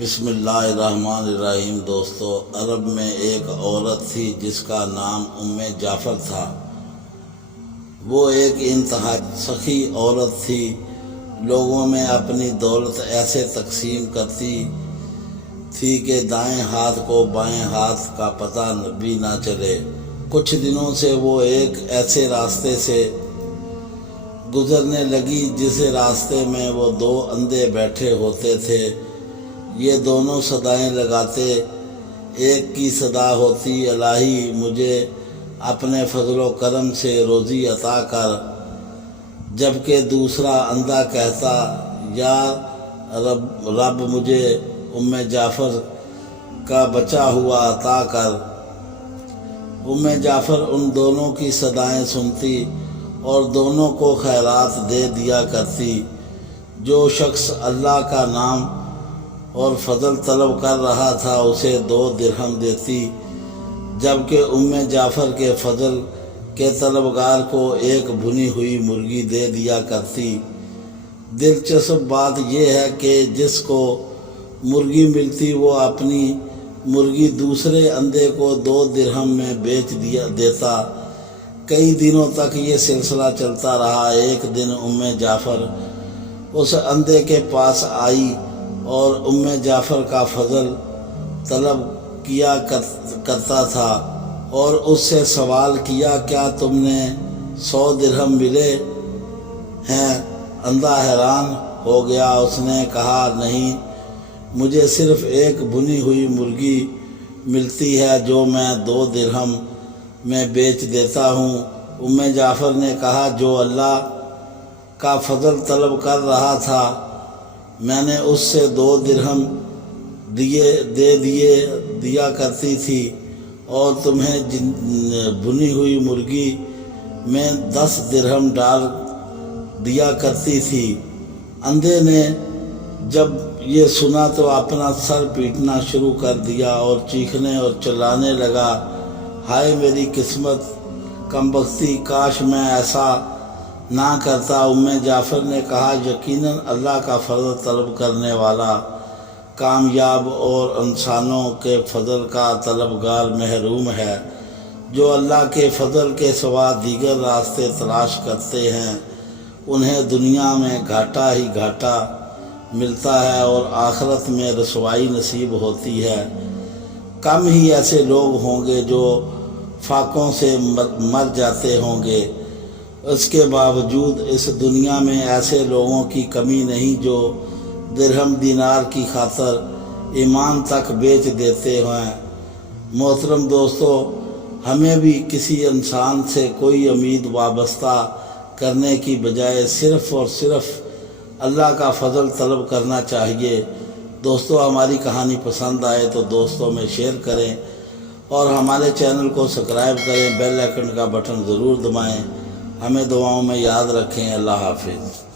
بسم اللہ الرحمن الرحیم۔ دوستو، عرب میں ایک عورت تھی جس کا نام جعفر تھا۔ وہ ایک انتہائی سخی عورت تھی۔ لوگوں میں اپنی دولت ایسے تقسیم کرتی تھی کہ دائیں ہاتھ کو بائیں ہاتھ کا پتہ بھی نہ چلے۔ کچھ دنوں سے وہ ایک ایسے راستے سے گزرنے لگی جس راستے میں وہ دو اندھے بیٹھے ہوتے تھے۔ یہ دونوں صدائیں لگاتے۔ ایک کی صدا ہوتی، الہی مجھے اپنے فضل و کرم سے روزی عطا کر، جبکہ دوسرا اندھا کہتا، یا رب مجھے جعفر کا بچا ہوا عطا کر۔ جعفر ان دونوں کی صدائیں سنتی اور دونوں کو خیرات دے دیا کرتی۔ جو شخص اللہ کا نام اور فضل طلب کر رہا تھا اسے 2 درہم دیتی، جبکہ جعفر کے فضل کے طلبگار کو 1 بھنی ہوئی مرغی دے دیا کرتی۔ دلچسپ بات یہ ہے کہ جس کو مرغی ملتی وہ اپنی مرغی دوسرے اندھے کو 2 درہم میں بیچ دیتا۔ کئی دنوں تک یہ سلسلہ چلتا رہا۔ ایک دن جعفر اس اندھے کے پاس آئی اور جعفر کا فضل طلب کیا کرتا تھا اور اس سے سوال کیا، کیا تم نے 100 درہم ملے ہیں؟ اندھا حیران ہو گیا۔ اس نے کہا، نہیں، مجھے صرف 1 بھنی ہوئی مرغی ملتی ہے جو میں 2 درہم میں بیچ دیتا ہوں۔ جعفر نے کہا، جو اللہ کا فضل طلب کر رہا تھا میں نے اس سے 2 درہم دیا کرتی تھی اور تمہیں بھنی ہوئی مرغی میں 10 درہم ڈال دیا کرتی تھی۔ اندھے نے جب یہ سنا تو اپنا سر پیٹنا شروع کر دیا اور چیخنے اور چلانے لگا، ہائے میری قسمت کمبختی، کاش میں ایسا نہ کرتا۔ جعفر نے کہا، یقیناً اللہ کا فضل طلب کرنے والا کامیاب اور انسانوں کے فضل کا طلبگار محروم ہے۔ جو اللہ کے فضل کے سوا دیگر راستے تلاش کرتے ہیں انہیں دنیا میں گھاٹا ہی گھاٹا ملتا ہے اور آخرت میں رسوائی نصیب ہوتی ہے۔ کم ہی ایسے لوگ ہوں گے جو فاقوں سے مر جاتے ہوں گے۔ اس کے باوجود اس دنیا میں ایسے لوگوں کی کمی نہیں جو درہم دینار کی خاطر ایمان تک بیچ دیتے ہیں۔ محترم دوستو، ہمیں بھی کسی انسان سے کوئی امید وابستہ کرنے کی بجائے صرف اور صرف اللہ کا فضل طلب کرنا چاہیے۔ دوستو، ہماری کہانی پسند آئے تو دوستوں میں شیئر کریں اور ہمارے چینل کو سبسکرائب کریں، بیل آئیکن کا بٹن ضرور دبائیں۔ ہمیں دعاؤں میں یاد رکھیں۔ اللہ حافظ۔